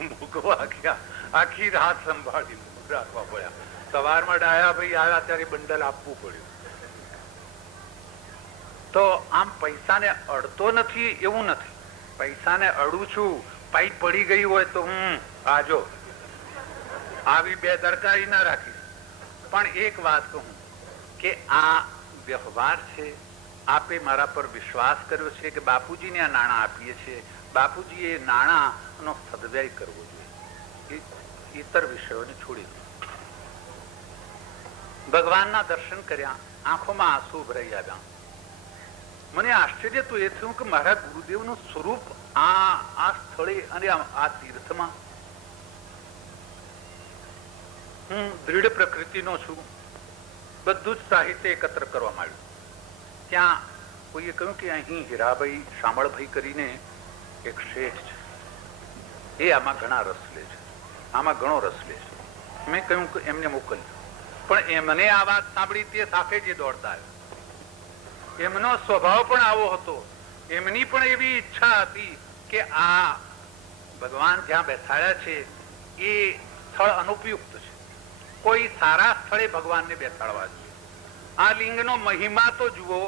મૂકવા ગયા, આખી રાત સંભાળી રાખવા પડ્યા. સવારમાં ડાયા ભાઈ આવ્યા ત્યારે બંડલ આપવું પડ્યું. તો આમ પૈસાને અડતો નથી એવું નથી. પૈસાને અડું છું, પાઇપ પડી ગઈ હોય તો આજો આવી બેદરકારી ના રાખીશ. પણ એક વાત કહું કે આ વ્યવહાર છે. આપે મારા પર વિશ્વાસ કર્યો છે કે બાપુજીને આ નાણાં આપીએ છીએ, બાપુજીએ નાણાંનો સદવ્યય કરવો જોઈએ. ઇતર વિષયોને છોડી દો. ભગવાનના દર્શન કર્યા, આંખોમાં આંસુ ભરાઈ આવ્યા. મને આશ્ચર્ય તો એ થયું કે મારા ગુરુદેવનું સ્વરૂપ આ સ્થળે અને આ તીર્થમાં. હું દૃઢ પ્રકૃતિનો છું. બધું જ સાહિત્ય એકત્ર કરવા માંડ્યું. ત્યાં કોઈએ કહ્યું કે અહીં હીરાભાઈ શામળભાઈ કરીને એક શેઠ છે, એ આમાં ઘણા રસ લે છે, આમાં ઘણો રસ લે છે. મેં કહ્યું કે એમને મોકલ્યું. પણ એમને આ વાત સાંભળી તે સાથે જ દોડતા આવ્યા. એમનો સ્વભાવ પણ આવો હતો. એમની પણ એવી ઈચ્છા હતી કે આ ભગવાન જ્યાં બેસાડ્યા છે એ સ્થળ અનુપયુક્ત છે, કોઈ સારા સ્થળે ભગવાનને બેસાડવા જોઈએ. આ લિંગનો મહિમા તો જુઓ.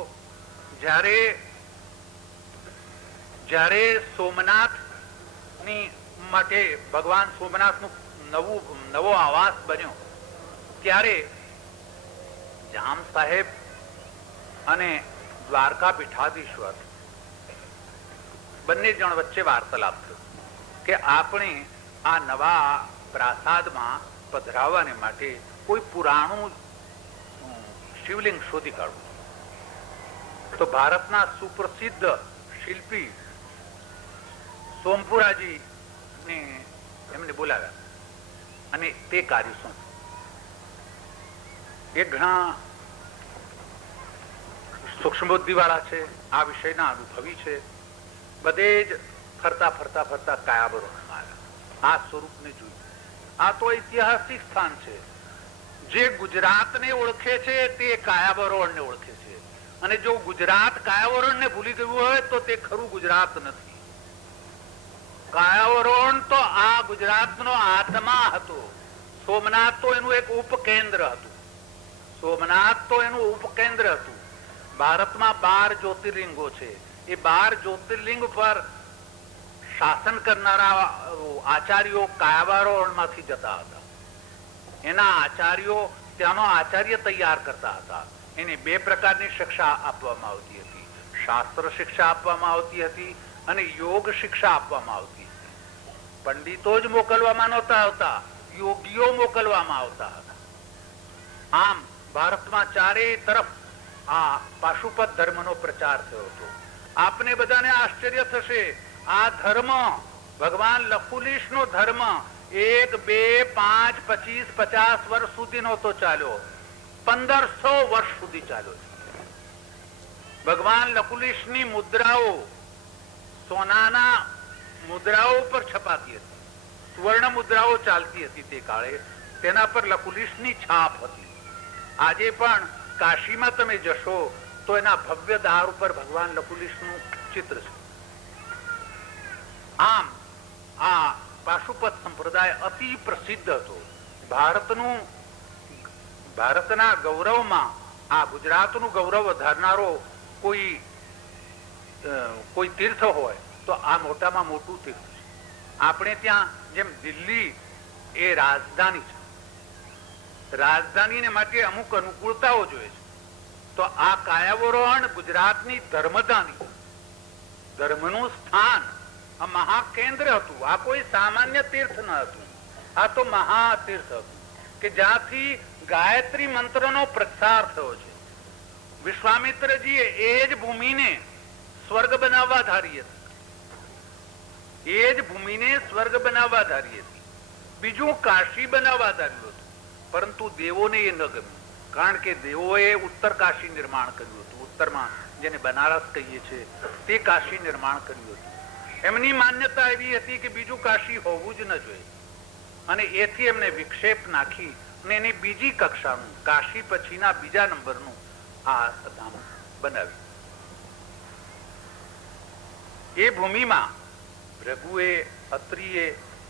જ્યારે સોમનાથની માટે ભગવાન સોમનાથનું નવો આવાસ બન્યો ત્યારે જામ સાહેબ અને દ્વારકા પીઠાધીશ્વર બંને જણ વચ્ચે વાર્તાલાપ થયો કે આપણે આ નવા પ્રાસાદમાં પધરાવવાને માટે કોઈ પુરાણું શિવલિંગ શોધી કાઢવું. તો ભારતના સુપ્રસિદ્ધ શિલ્પી સોમપુરાજી ને એમને બોલાવ્યા અને તે કાર્ય સોંપ્યું. એ ઘણા સૂક્ષ્મ બુદ્ધિ વાળા છે, આ વિષયના અનુભવી છે. બધે જ ફરતા ફરતા ફરતા કાયાબરોણમાં આવ્યા. આ સ્વરૂપને જોયું. આ તો ઐતિહાસિક સ્થાન છે. જે ગુજરાતને ઓળખે છે તે કાયાબરોણને ઓળખે છે, અને જો ગુજરાત કાયાવરણને ભૂલી ગયું હોય તો તે ખરું ગુજરાત નથી. કાયાવરણ તો આ ગુજરાતનો આત્મા હતો. સોમનાથ તો એનું એક ઉપકેન્દ્ર હતું. સોમનાથ તો એનું ઉપકેન્દ્ર હતું. ભારતમાં 12 જ્યોતિર્લિંગો છે. એ 12 જ્યોતિર્લિંગ પર શાસન કરનારા આચાર્યો કાયાવરણમાંથી જતા હતા. એના આચાર્યો ત્યાંનો આચાર્ય તૈયાર કરતા હતા. એને 2 પ્રકારની શિક્ષા આપવામાં આવતી હતી. શાસ્ત્ર શિક્ષા આપવામાં આવતી હતી અને યોગ શિક્ષા આપવામાં આવતી હતી. પંડિતો જ મોકલવામાં નહોતા આવતા, યોગીઓ મોકલવામાં આવતા હતા. આમ ભારતમાં ચારે તરફ આ પાશુપત ધર્મનો પ્રચાર થયો હતો. આપને બધાને આશ્ચર્ય થશે, આ ધર્મ ભગવાન લકુલીશનો ધર્મ 1, 2, 5, 25, 50 વર્ષ સુધી નહોતો ચાલ્યો, 1500 વર્ષ સુધી ચાલ્યો. ભગવાન લકુલીશની મુદ્રાઓ સોનાના મુદ્રાઓ પર છપાતી હતી. સુવર્ણ મુદ્રાઓ ચાલતી હતી તે કાળે. તેના પર લકુલીશની છાપ હતી. આજે પણ કાશીમાં તમે જશો તો એના ભવ્ય દ્વાર ઉપર ભગવાન લકુલીશનું ચિત્ર છે. આમ આ પાશુપત સંપ્રદાય અતિ પ્રસિદ્ધ હતો. ભારતના ગૌરવમાં આ ગુજરાતનું ગૌરવ વધારનારો કોઈ તીર્થ હોય તો આ મોટામાં મોટું તીર્થ છે. આપણે ત્યાં જેમ દિલ્હી એ રાજધાની છે, રાજધાનીને માટે અમુક અનુકૂળતાઓ જોઈએ છે. તો આ કાયાવરણ ગુજરાતની ધર્મધાની, ધર્મનું સ્થાન, આ મહાકેન્દ્ર હતું. આ કોઈ સામાન્ય તીર્થ ન હતું. આ તો મહાતીર્થ હતું કે જ્યાંથી ગાયત્રી મંત્રનો પ્રસાર થયો છે. વિશ્વામિત્રજીએ એ જ ભૂમિને સ્વર્ગ બનાવવા ધારી હતી. એ જ ભૂમિને સ્વર્ગ બનાવવા ધારી હતી. બીજું કાશી બનાવવા ધાર્યું હતું, પરંતુ દેવોને એ ન ગમ્યું. કારણ કે દેવોએ ઉત્તર કાશી નિર્માણ કર્યું હતું. ઉત્તરમાં જેને બનારસ કહીએ છીએ તે કાશી નિર્માણ કર્યું હતું. એમની માન્યતા એવી હતી કે બીજું કાશી હોવું જ ન જોઈએ, અને એથી એમને વિક્ષેપ નાખી અને એની બીજી કક્ષાનું કાશી પછીના બીજા નંબરનું આ ધામ બનાવ્યું. એ ભૂમિમાં ભૃગુએ, અત્રિએ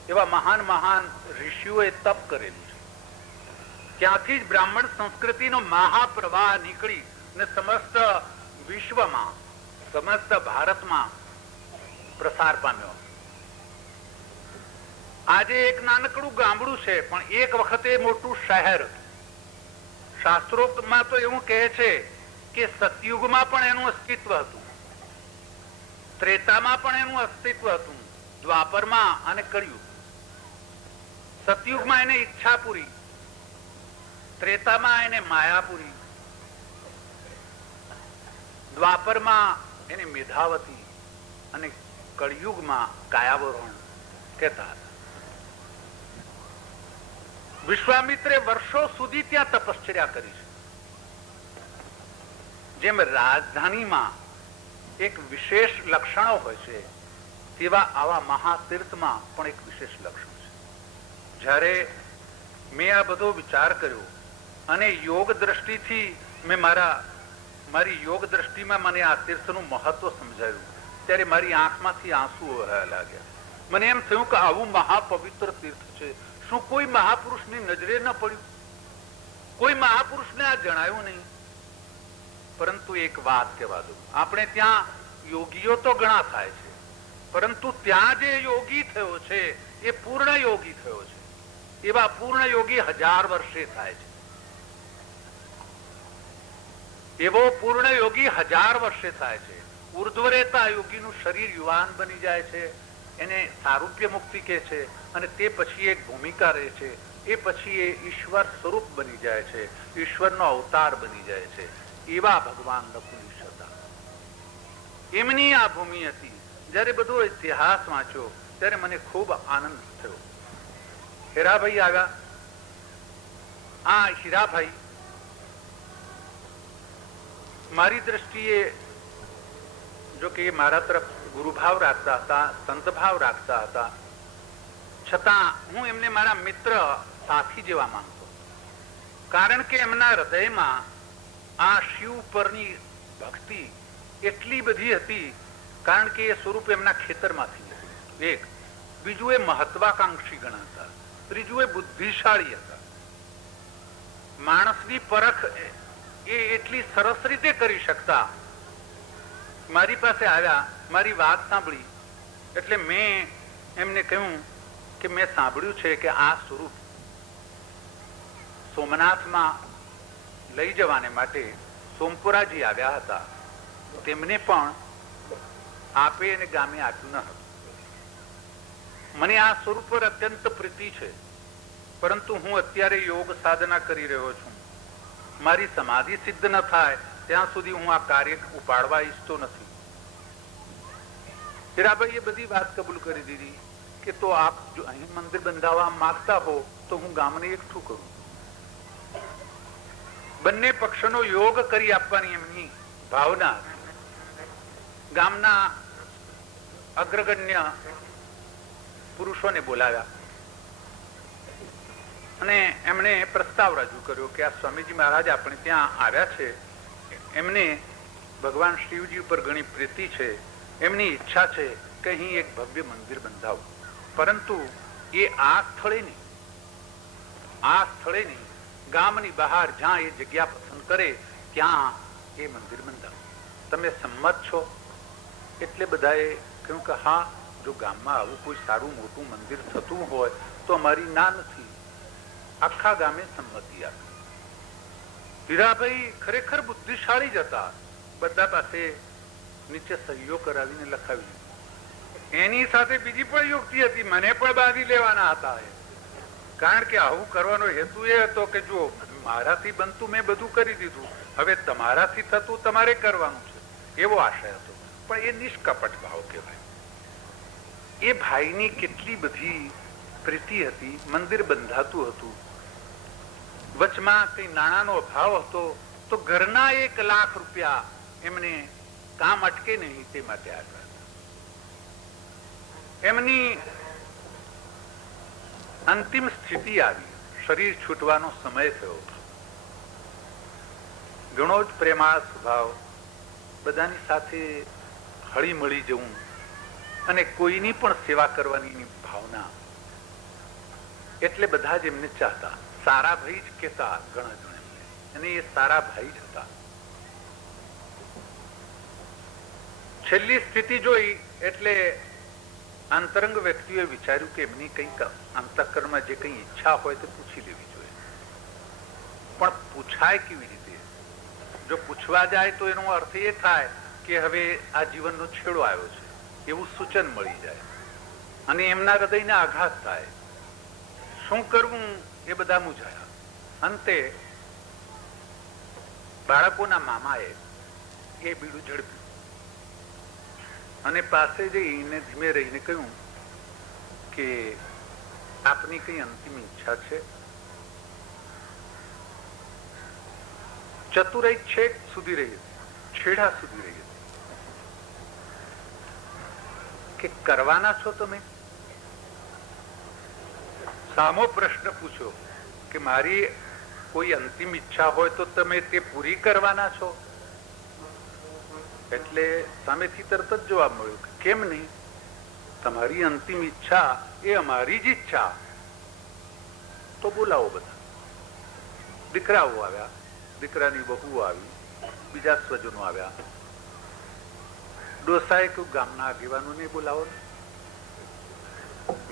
એવા મહાન મહાન ઋષિઓએ તપ કરેલું છે. ત્યાંથી જ બ્રાહ્મણ સંસ્કૃતિનો મહાપ્રવાહ નીકળી ને સમસ્ત વિશ્વમાં, સમસ્ત ભારતમાં પ્રસાર પામ્યો. આજે એક નાનકડું ગામડું છે, પણ એક વખતે મોટું શહેર હતું. શાસ્ત્રોક્તમાં તો એવું કહે છે કે સતયુગમાં પણ એનું અસ્તિત્વ હતું, ત્રેતામાં પણ એનું અસ્તિત્વ હતું, દ્વાપરમાં અને કળિયુગ. સતયુગમાં એને ઈચ્છાપુરી, ત્રેતામાં એને માયાપુરી, દ્વાપરમાં એને મેધાવતી અને કળિયુગમાં કાયાવરોહણ કહેતા હતા. વિશ્વામિત્રે વર્ષો સુધી ત્યાં તપશ્ચર્યા કરી છે. જેમ રાજધાનીમાં એક વિશેષ લક્ષણો હોય છે, તેવા આવા મહાતીર્થમાં પણ એક વિશેષ લક્ષણ છે. જ્યારે મેં આ બધો વિચાર કર્યો અને યોગ દ્રષ્ટિથી મેં મારી યોગ દ્રષ્ટિમાં મને આ તીર્થનું મહત્વ સમજાયું, ત્યારે મારી આંખમાંથી આંસુ વહેવા લાગ્યા. મને એમ થયું કે આવું મહાપવિત્ર તીર્થ છે, શું કોઈ મહાપુરુષની નજરે ન પડ્યું? કોઈ મહાપુરુષને આ જણાયું નહીં? પરંતુ એક વાત કહેવા દઉં, આપણે ત્યાં યોગીઓ તો ઘણા થાય છે, પરંતુ ત્યાં જે યોગી થયો છે એ પૂર્ણ યોગી થયો છે. એવા પૂર્ણ યોગી 1000 વર્ષે થાય છે. એવો પૂર્ણ યોગી 1000 વર્ષે થાય છે. ઉર્ધ્વરેતા યોગીનું શરીર યુવાન બની જાય છે, એને સારૂપ્ય મુક્તિ કહે છે, અને તે પછી એક ભૂમિકા રહે છે. એ પછી એ ઈશ્વર સ્વરૂપ બની જાય છે, ઈશ્વરનો અવતાર બની જાય છે. એવા ભગવાન નકુલિશ હતા. એમની આ ભૂમિ હતી. જયારે બધો ઇતિહાસ વાંચ્યો ત્યારે મને ખૂબ આનંદ થયો. હીરાભાઈ આવ્યા. આ હીરાભાઈ મારી દ્રષ્ટિએ જો કે મારા તરફ ગુરુભાવ રાખતા હતા, સંતભાવ રાખતા હતા, છતાં હું એમને મારા મિત્ર, સાથી જેવા માનતો. કારણ કે એમના હૃદયમાં આ શિવ પરની ભક્તિ એટલી બધી હતી, કારણ કે એ સ્વરૂપ એમના ખેતરમાંથી નીકળ્યું. એક બીજું, એ મહત્વાકાંક્ષી ગણાતા. ત્રીજું, એ બુદ્ધિશાળી હતા. માણસની પરખ એ એટલી સરસ રીતે કરી શકતા. મારી પાસે આવ્યા, મારી વાત સાંભળી, એટલે મેં એમને કહ્યું કે મેં સાંભળ્યું છે કે આ સ્વરૂપ સોમનાથમાં લઈ જવાને માટે સોમપુરાજી આવ્યા હતા. તેમને પણ આપે અને ગામે આપ્યું ન હતું. મને આ સ્વરૂપ પર અત્યંત પ્રીતિ છે, પરંતુ હું અત્યારે યોગ સાધના કરી રહ્યો છું. મારી સમાધિ સિદ્ધ ન થાય ત્યાં સુધી હું આ કાર્ય ઉપાડવા ઈચ્છતો નથી. હીરાભાઈએ બધી વાત કબૂલ કરી દીધી કે તો આપ જો અહીં મંદિર બંધાવવા માંગતા હો તો હું ગામને એકઠું કરું. બંને પક્ષનો યોગ કરી આપવાની એમની ભાવના. ગામના અગ્રગણ્ય પુરુષોને બોલાવ્યા અને એમણે પ્રસ્તાવ રજૂ કર્યો કે આ સ્વામીજી મહારાજ આપણે ત્યાં આવ્યા છે, એમને ભગવાન શિવજી ઉપર ઘણી પ્રીતિ છે, એમની ઈચ્છા છે કે અહીં એક ભવ્ય મંદિર બંધાવું, પરંતુ એ આ સ્થળે નહીં, ગામની બહાર જ્યાં એ જગ્યા પસંદ કરે ત્યાં એ મંદિર બંધાવું. તમે સંમત છો? એટલે બધાએ કહ્યું કે હા, જો ગામમાં આવું કોઈ સારું મોટું મંદિર થતું હોય તો અમારી ના નથી. આખા ગામે સંમતિ આપી. હીરાભાઈ ખરેખર બુદ્ધિશાળી જ હતા. બધા પાસે નીચે સહીઓ કરાવીને લખાવી. એની સાથે બીજી પણ યુક્તિ હતી, મને પણ બાંધી લેવાના હતા. કારણ કે આવું કરવાનો હેતુ એ હતો કે જો મારાથી બનતું મેં બધું કરી દીધું, હવે તમારાથી થતું તમારે કરવાનું છે, એવો આશય હતો. પણ એ નિષ્કપટ ભાવ કહેવાય. એ ભાઈની કેટલી બધી પ્રીતિ હતી. મંદિર બંધાતું હતું. વચમાં કઈ નાણાંનો અભાવ હતો તો ઘરના 1 લાખ રૂપિયા એમને કામ અટકે નહીં તે માટે આપ્યા. એમની અંતિમ સ્થિતિ આવી, શરીર છૂટવાનો સમય થયો. ઘણો જ પ્રેમાળ સ્વભાવ, બધાની સાથે હળી મળી જવું અને કોઈની પણ સેવા કરવાની ભાવના, એટલે બધા જ એમને ચાહતા. સારા ભાઈ જ કહેતા ઘણા જણ એમને, અને એ સારા ભાઈ જ હતા. છેલ્લી સ્થિતિ જોઈ એટલે અંતરંગ વ્યક્તિઓએ વિચાર્યું કે એમની કંઈક અંતઃકરણમાં જે કંઈ ઈચ્છા હોય તે પૂછી લેવી જોઈએ. પણ પૂછાય કેવી રીતે? જો પૂછવા જાય તો એનો અર્થ એ થાય કે હવે આ જીવનનો છેડો આવ્યો છે એવું સૂચન મળી જાય અને એમના હૃદયને આઘાત થાય. શું કરવું એ બધા મૂંઝાયા. અંતે બાળકોના મામાએ એ બીડું ઝડપ્યું અને પાસે જઈને ધીમે રહીને કહ્યું કે આપની કઈ અંતિમ ઈચ્છા છે? ચતુરાઈ છેક સુધી રહી હતી, છેડા સુધી રહી હતી કે કરવાના છો તમે? સામો પ્રશ્ન પૂછ્યો કે મારી કોઈ અંતિમ ઈચ્છા હોય તો તમે તે પૂરી કરવાના છો? એટલે સામેથી તરત જ જવાબ મળ્યો કે કેમ નહીં, તમારી અંતિમ ઈચ્છા એ અમારી જ ઈચ્છા. તો બોલાવો બધા. દીકરાઓ આવ્યા, દીકરાની બહુ આવી, બીજા સ્વજનો આવ્યા. ડોસાએ કહ્યું ગામના આગેવાનોને બોલાવો.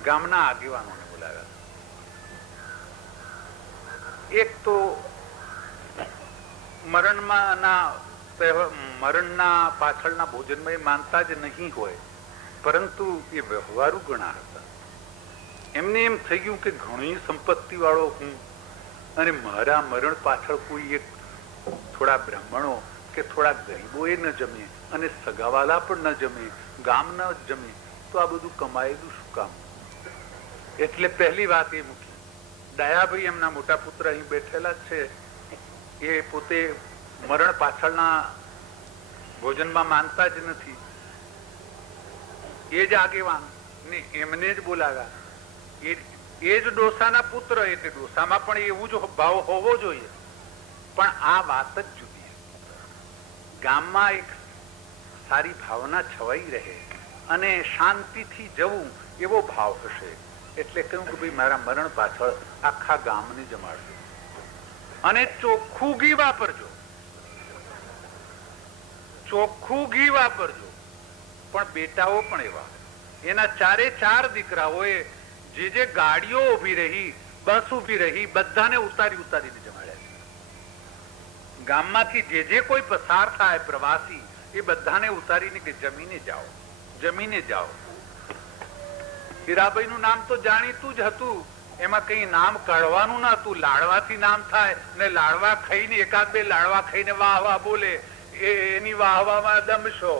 ગામના આગેવાનોને બોલાવ્યા. એક તો મરણના પાછળના ભોજનમાં એ માનતા જ નહીં હોય, પરંતુ એ વ્યવહારુ ઘણા હતા. એમને એમ થઈ ગયું કે ઘણી સંપત્તિ વાળો હું અને મારા મરણ પાછળ કોઈ એક થોડા બ્રાહ્મણો કે થોડા ગરીબો એ ન જમે અને સગાવાલા પણ ન જમે, ગામ ન જમે, તો આ બધું કમાયેલું શું કામ? એટલે પહેલી વાત એ મૂકી. દયાભાઈ એમના મોટા પુત્ર અહીં બેઠેલા જ છે, એ પોતે મરણ પાછળના ભોજનમાં માનતા જ નથી. એ જ આગેવાન ને એમને જ બોલાવ્યા. એ જ ડોસાના પુત્ર, એટલે ડોસામાં પણ એવું જ ભાવ હોવો જોઈએ. પણ આ વાત જ જુદી. ગામમાં એક સારી ભાવના છવાઈ રહે અને શાંતિથી જવું એવો ભાવ હશે. એટલે કહ્યું કે ભાઈ મારા મરણ પાછળ આખા ગામને જમાડજો અને ચોખ્ખું ઘી વાપરજો, ચોખ્ખું ઘી વાપરજો. પણ બેટાઓ પણ એવા, એના 4 દીકરાઓએ જે ગાડીઓ ઉભી રહી, બસ ઉભી રહી, બધાને ઉતારીને જમાડ્યા છે. ગામમાંથી જે કોઈ પસાર થાય પ્રવાસી, એ બધાને ઉતારીને કે જમીને જાઓ, જમીને જાઓ. હીરાભાઈ નું નામ તો જાણીતું જ હતું, એમાં કઈ નામ કાઢવાનું ન હતું. લાડવાથી નામ થાય ને લાડવા ખાઈને, 1-2 લાડવા ખાઈને વાહ વાહ બોલે, એની વાહવામાં દમશો.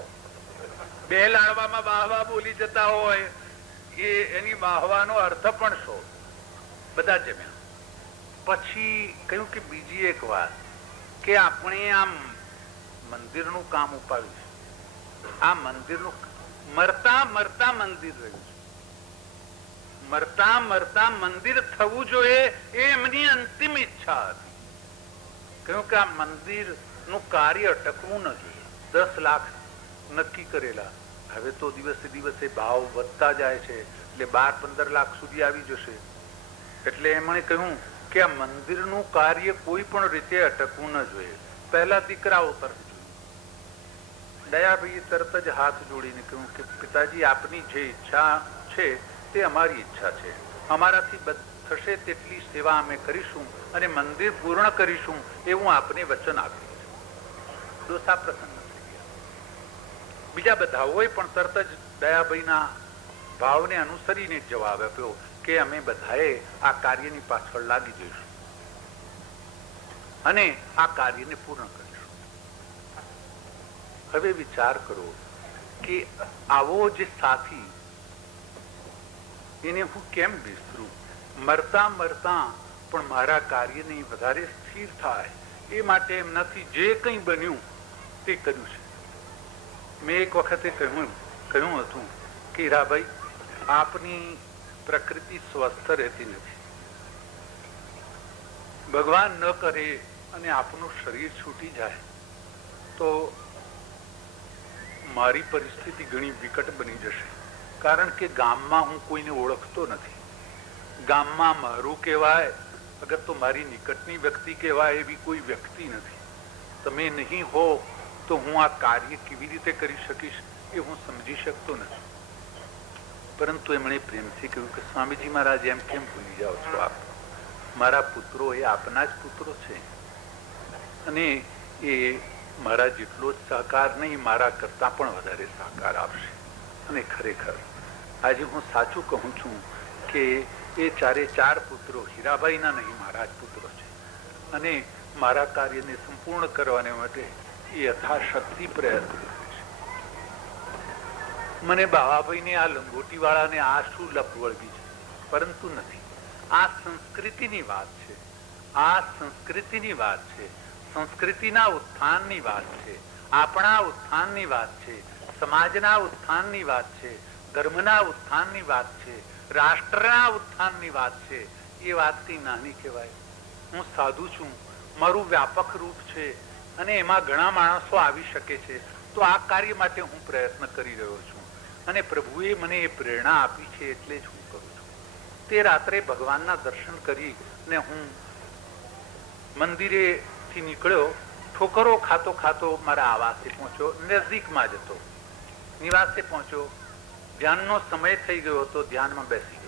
2 લાડવામાં વાહ વાહ બોલી જતા હોય, એની વાહવાનો અર્થ પણ શો. બધા જમ્યા. પછી કહ્યું કે બીજી એક વાત, કે આપણે આ મંદિરનું કામ ઉપાડ્યું છે. આ મંદિરનું મરતા મરતા મંદિર રહ્યું છે. મરતા મરતા મંદિર થવું જોઈએ એ એમની અંતિમ ઈચ્છા હતી. કહ્યું કે આ મંદિર નું કાર્ય અટકવું ન જોઈએ. 10 લાખ નક્કી કરેલા, હવે તો દિવસે દિવસે ભાવ વધતા જાય છે, એટલે 12-15 લાખ સુધી આવી જશે. એટલે એમણે કહ્યું કે આ મંદિરનું કાર્ય કોઈ પણ રીતે અટકવું ન જોઈએ. પહેલા દીકરાઓ તરફ જોયું. દયાભાઈએ તરત જ હાથ જોડીને કહ્યું કે પિતાજી, આપની જે ઈચ્છા છે તે અમારી ઈચ્છા છે. અમારાથી થશે તેટલી સેવા અમે કરીશું અને મંદિર પૂર્ણ કરીશું એવું આપને વચન આપ્યું છે. ડોસા પ્રસન્ન થઈ ગયા. બીજા બધાઓએ પણ તરત જ દયાભાઈના ભાવને અનુસરીને જવાબ આપ્યો કે અમે બધાએ આ કાર્યની પાછળ લાગી જઈશું અને આ કાર્યને પૂર્ણ કરીશું. હવે વિચાર કરો કે આવો જે સાથી, એને હું કેમ વિસરું? મરતા મરતા પણ મારા કાર્યને વધારે સ્થિર થાય એ માટે એમનાથી જે કંઈ બન્યું તે કર્યું છે. મેં એક વખતે કહ્યું હતું કે હીરાભાઈ, આપની પ્રકૃતિ સ્વસ્થ રહેતી નથી. ભગવાન ન કરે અને આપનું શરીર છૂટી જાય તો મારી પરિસ્થિતિ ઘણી વિકટ બની જશે. કારણ કે ગામમાં હું કોઈને ઓળખતો નથી. ગામમાં મારું કહેવાય અગર તો મારી નિકટની વ્યક્તિ કહેવાય એવી કોઈ વ્યક્તિ નથી. તમે નહીં હો તો હું આ કાર્ય કેવી રીતે કરી શકીશ એ હું સમજી શકતો નથી. પરંતુ એમણે પ્રેમથી કહ્યું કે સ્વામીજી મહારાજ, એમ કેમ ભૂલી જાઓ છો આપ? મારા પુત્રો એ આપના જ પુત્રો છે અને એ મારા જેટલો જ સહકાર નહીં, મારા કરતાં પણ વધારે સહકાર આપશે. અને ખરેખર આજે હું સાચું કહું છું કે એ ચારે ચાર પુત્રો હીરાભાઈના નહીં, મારા જ પુત્રો છે અને મારા કાર્યને સંપૂર્ણ કરવાને માટે એ યથાશક્તિ પ્રયત્ન કરે છે. મને બાવાભાઈને આ લંગોટીવાળાને આ શું લપ વળગી છે, પરંતુ નથી. આ સંસ્કૃતિની વાત છે, આ સંસ્કૃતિની વાત છે, સંસ્કૃતિના ઉત્થાનની વાત છે, આપણા ઉત્થાનની વાત છે, સમાજના ઉત્થાનની વાત છે, ધર્મના ઉત્થાનની વાત છે, રાષ્ટ્રના ઉત્થાનની વાત છે. એ વાત કઈ નાની કહેવાય? હું સાધુ છું, મારું વ્યાપક રૂપ છે અને એમાં ઘણા માણસો આવી શકે છે. તો આ કાર્ય માટે હું પ્રયત્ન કરી રહ્યો છું અને પ્રભુએ મને એ પ્રેરણા આપી છે એટલે જ હું કરું છું. તે રાત્રે ભગવાનના દર્શન કરી અને હું મંદિરેથી નીકળ્યો. ઠોકરો ખાતો ખાતો મારા આવાસે પહોંચ્યો. નજીકમાં જ હતો, નિવાસે પહોંચ્યો. ધ્યાનનો સમય થઈ ગયો હતો, ધ્યાનમાં બેસી ગયો.